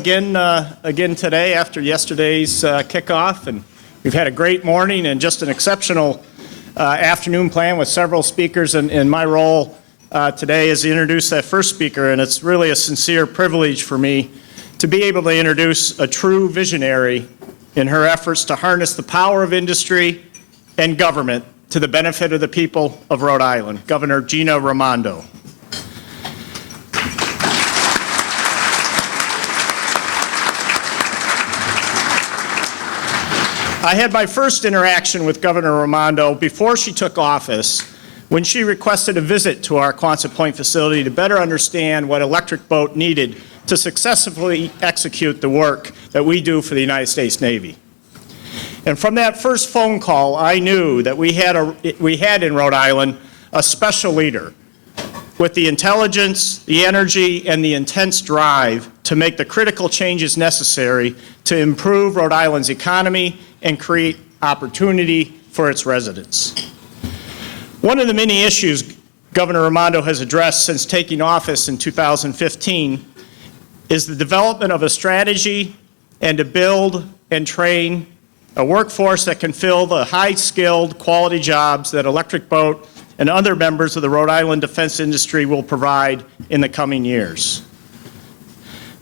Again today after yesterday's kickoff, and we've had a great morning and just an exceptional afternoon plan with several speakers. And my role today is to introduce that first speaker, and it's really a sincere privilege for me to be able to introduce a true visionary in her efforts to harness the power of industry and government to the benefit of the people of Rhode Island, Governor Gina Raimondo. I had my first interaction with Governor Raimondo before she took office when she requested a visit to our Quonset Point facility to better understand what Electric Boat needed to successfully execute the work that we do for the United States Navy. And from that first phone call, I knew that we had in Rhode Island a special leader with the intelligence, the energy, and the intense drive to make the critical changes necessary to improve Rhode Island's economy and create opportunity for its residents. One of the many issues Governor Raimondo has addressed since taking office in 2015 is the development of a strategy and to build and train a workforce that can fill the high-skilled, quality jobs that Electric Boat and other members of the Rhode Island defense industry will provide in the coming years.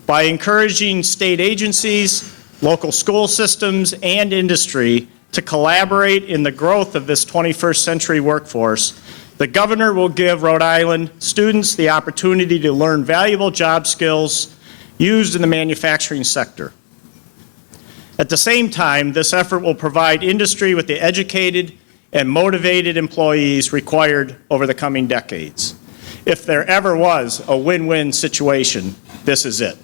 By encouraging state agencies, local school systems, and industry to collaborate in the growth of this 21st century workforce, the governor will give Rhode Island students the opportunity to learn valuable job skills used in the manufacturing sector. At the same time, this effort will provide industry with the educated and motivated employees required over the coming decades. If there ever was a win-win situation, this is it.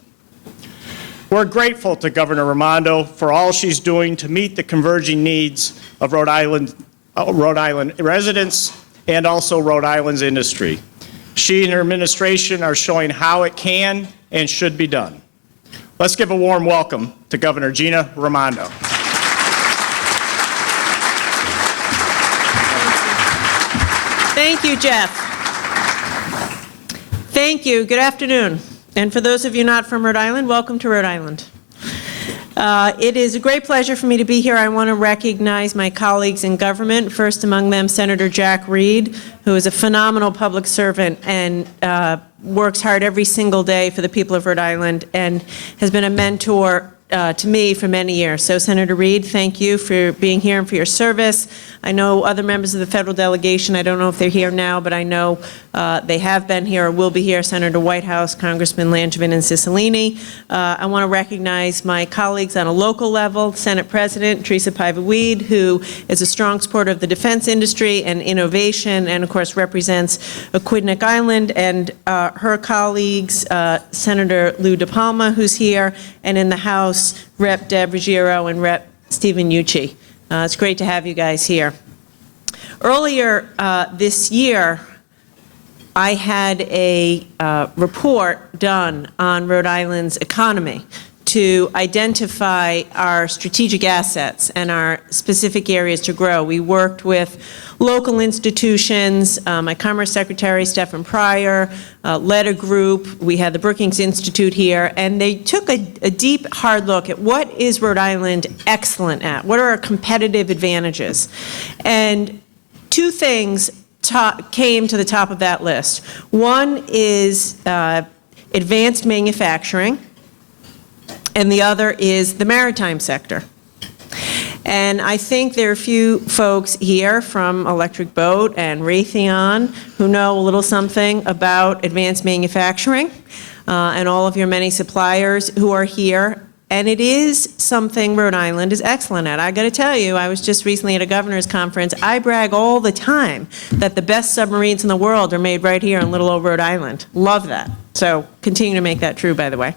We're grateful to Governor Raimondo for all she's doing to meet the converging needs of Rhode Island residents and also Rhode Island's industry. She and her administration are showing how it can and should be done. Let's give a warm welcome to Governor Gina Raimondo. Thank you, Jeff. Thank you. Good afternoon. And for those of you not from Rhode Island, welcome to Rhode Island. It is a great pleasure for me to be here. I want to recognize my colleagues in government, first among them Senator Jack Reed, who is a phenomenal public servant and works hard every single day for the people of Rhode Island and has been a mentor to me for many years. So Senator Reed, thank you for being here and for your service. I know other members of the federal delegation, I don't know if they're here now, but I know they have been here or will be here, Senator Whitehouse, Congressman Langevin, and Cicilline. I want to recognize my colleagues on a local level, Senate President Teresa Paiva-Weed, who is a strong supporter of the defense industry and innovation, and of course represents Aquidneck Island, and her colleagues, Senator Lou DePalma, who's here, and in the House, Rep. Deb Ruggiero and Rep. Stephen Ucci. It's great to have you guys here. Earlier this year, I had a report done on Rhode Island's economy to identify our strategic assets and our specific areas to grow. We worked with local institutions, my Commerce Secretary, Stephen Pryor, led a group. We had the Brookings Institute here, and they took a deep, hard look at what is Rhode Island excellent at? What are our competitive advantages? And two things came to the top of that list. One is advanced manufacturing, and the other is the maritime sector. And I think there are a few folks here from Electric Boat and Raytheon who know a little something about advanced manufacturing, and all of your many suppliers who are here. And it is something Rhode Island is excellent at. I got to tell you, I was just recently at a governor's conference. I brag all the time that the best submarines in the world are made right here in little old Rhode Island. Love that. So continue to make that true, by the way.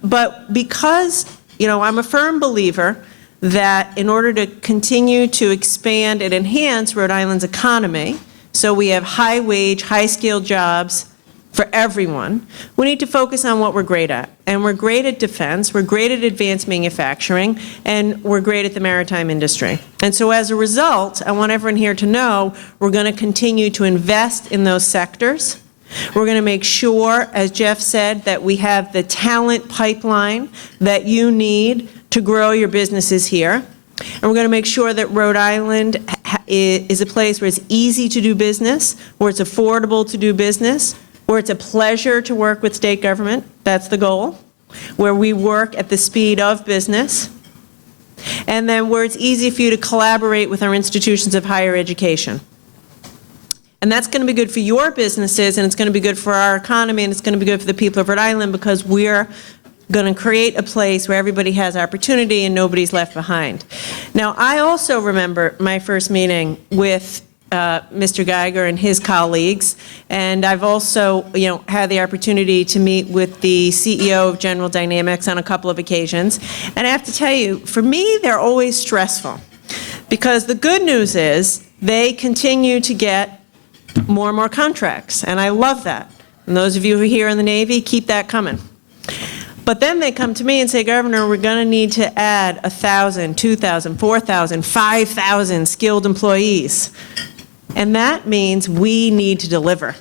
But because, I'm a firm believer that in order to continue to expand and enhance Rhode Island's economy, so we have high-wage, high-skilled jobs for everyone, we need to focus on what we're great at. And we're great at defense, we're great at advanced manufacturing, and we're great at the maritime industry. And so as a result, I want everyone here to know we're going to continue to invest in those sectors. We're going to make sure, as Jeff said, that we have the talent pipeline that you need to grow your businesses here. And we're going to make sure that Rhode Island is a place where it's easy to do business, where it's affordable to do business, where it's a pleasure to work with state government. That's the goal. Where we work at the speed of business. And then where it's easy for you to collaborate with our institutions of higher education. And that's going to be good for your businesses, and it's going to be good for our economy, and it's going to be good for the people of Rhode Island, because we're going to create a place where everybody has opportunity and nobody's left behind. Now, I also remember my first meeting with Mr. Geiger and his colleagues, and I've also, had the opportunity to meet with the CEO of General Dynamics on a couple of occasions. And I have to tell you, for me, they're always stressful, because the good news is they continue to get more and more contracts, and I love that. And those of you who are here in the Navy, keep that coming. But then they come to me and say, Governor, we're going to need to add 1,000, 2,000, 4,000, 5,000 skilled employees. And that means we need to deliver.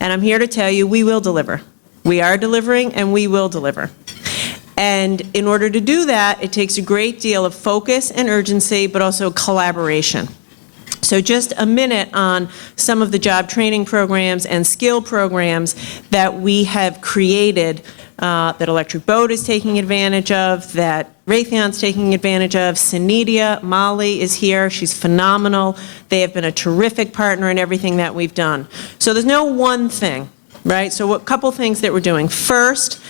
And I'm here to tell you, we will deliver. We are delivering, and we will deliver. And in order to do that, it takes a great deal of focus and urgency, but also collaboration. So just a minute on some of the job training programs and skill programs that we have created, that Electric Boat is taking advantage of, that Raytheon's taking advantage of. SENEDIA, Molly is here. She's phenomenal. They have been a terrific partner in everything that we've done. So there's no one thing, right? So a couple things that we're doing. First,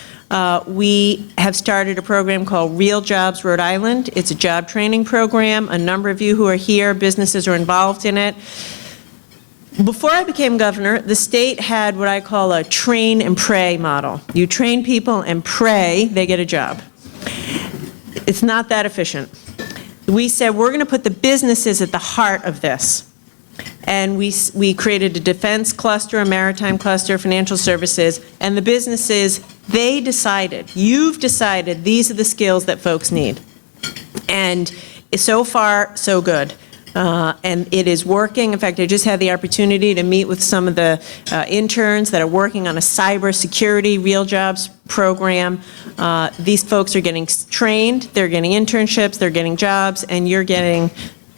we have started a program called Real Jobs Rhode Island. It's a job training program. A number of you who are here, businesses are involved in it. Before I became governor, the state had what I call a train and pray model. You train people and pray they get a job. It's not that efficient. We said we're going to put the businesses at the heart of this. And we created a defense cluster, a maritime cluster, financial services, and the businesses, they decided, you've decided these are the skills that folks need. And so far, so good. And it is working. In fact, I just had the opportunity to meet with some of the interns that are working on a cybersecurity Real Jobs program. These folks are getting trained, they're getting internships, they're getting jobs, and you're getting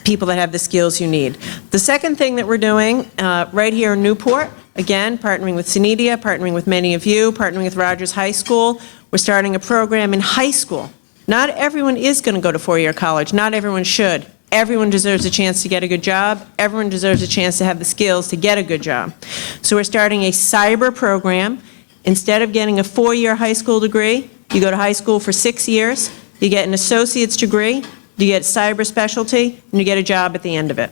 people that have the skills you need. The second thing that we're doing right here in Newport, again, partnering with SENEDIA, partnering with many of you, partnering with Rogers High School, we're starting a program in high school. Not everyone is going to go to four-year college. Not everyone should. Everyone deserves a chance to get a good job. Everyone deserves a chance to have the skills to get a good job. So we're starting a cyber program. Instead of getting a four-year high school degree, you go to high school for 6 years, you get an associate's degree, you get cyber specialty, and you get a job at the end of it.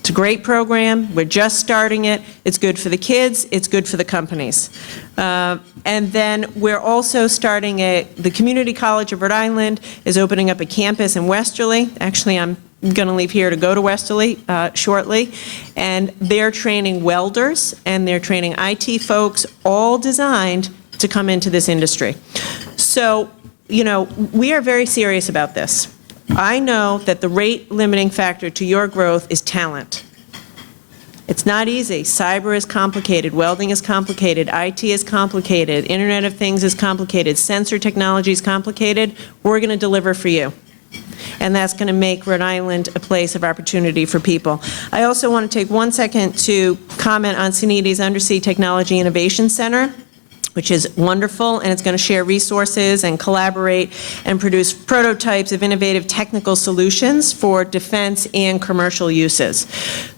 It's a great program. We're just starting it. It's good for the kids. It's good for the companies. And then we're also starting the Community College of Rhode Island is opening up a campus in Westerly. Actually, I'm going to leave here to go to Westerly shortly. And they're training welders and they're training IT folks, all designed to come into this industry. So, we are very serious about this. I know that the rate limiting factor to your growth is talent. It's not easy. Cyber is complicated. Welding is complicated. IT is complicated. Internet of Things is complicated. Sensor technology is complicated. We're going to deliver for you. And that's going to make Rhode Island a place of opportunity for people. I also want to take 1 second to comment on SENEDIA's Undersea Technology Innovation Center, which is wonderful, and it's going to share resources and collaborate and produce prototypes of innovative technical solutions for defense and commercial uses.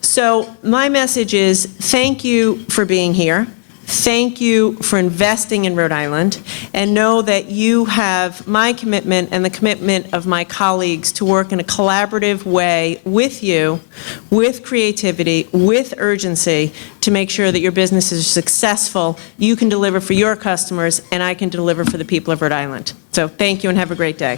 So my message is thank you for being here. Thank you for investing in Rhode Island, and know that you have my commitment and the commitment of my colleagues to work in a collaborative way with you, with creativity, with urgency, to make sure that your business is successful, you can deliver for your customers, and I can deliver for the people of Rhode Island. So thank you and have a great day.